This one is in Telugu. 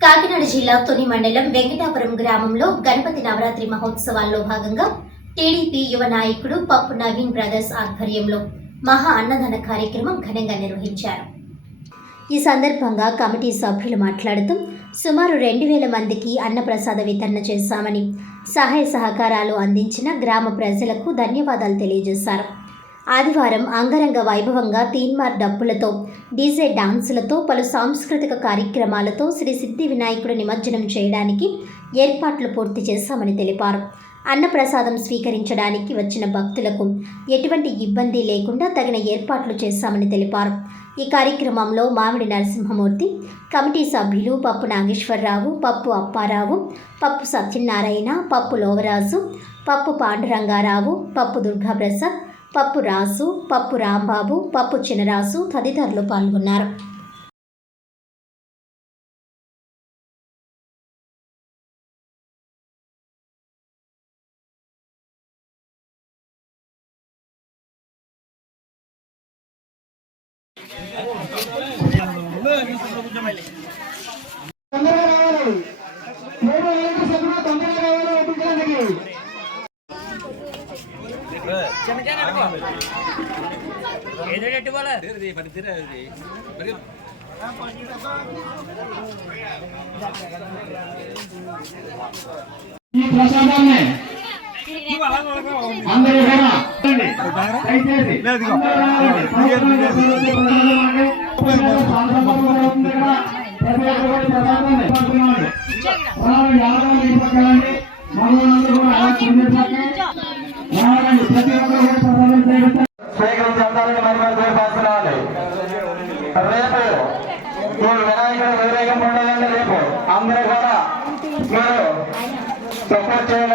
కాకినాడ జిల్లా తొని మండలం వెంకటాపురం గ్రామంలో గణపతి నవరాత్రి మహోత్సవాల్లో భాగంగా టీడీపీ యువ నాయకుడు పప్పు నవీన్ బ్రదర్స్ ఆధ్వర్యంలో మహా అన్నదాన కార్యక్రమం ఘనంగా నిర్వహించారు. ఈ సందర్భంగా కమిటీ సభ్యులు మాట్లాడుతూ సుమారు రెండు వేల మందికి అన్నప్రసాద వితరణ చేశామని సహాయ సహకారాలు అందించిన గ్రామ ప్రజలకు ధన్యవాదాలు తెలియజేశారు. ఆదివారం అంగరంగ వైభవంగా తీన్మార్ డప్పులతో డీజే డాన్సులతో పలు సాంస్కృతిక కార్యక్రమాలతో శ్రీ సిద్ధి వినాయకుడు నిమజ్జనం చేయడానికి ఏర్పాట్లు పూర్తి చేశామని తెలిపారు. అన్నప్రసాదం స్వీకరించడానికి వచ్చిన భక్తులకు ఎటువంటి ఇబ్బంది లేకుండా తగిన ఏర్పాట్లు చేశామని తెలిపారు. ఈ కార్యక్రమంలో మామిడి నరసింహమూర్తి కమిటీ సభ్యులు పప్పు నాగేశ్వరరావు పప్పు అప్పారావు పప్పు సత్యనారాయణ పప్పు లోవరాజు పప్పు పాండురంగారావు పప్పు దుర్గాప్రసాద్ పప్పు రాజు పప్పు రాంబాబు పప్పు చినరాజు తదితరులు పాల్గొన్నారు. తొందరగా రావాలి మూడు తొందరగా రావాలి ఈ ప్రసాదాన్ని అందరూ కూడా దయచేసి అందరూ రావాలి. ప్రభుత్వం ప్రతి ఒక్కరు ప్రసాదాన్ని పంచుకోవాలి. రావాలి, ఆడవాళ్ళు ఈ పక్క రండి. మగవాళ్ళందరూ కూడా స్వీకరించి అందాలని మరి రేపు ఈ వినాయకుడు వైరాగ్యం ఉండాలండి రేపు అందరూ కూడా మీరు సపోర్ట్ చేయాలి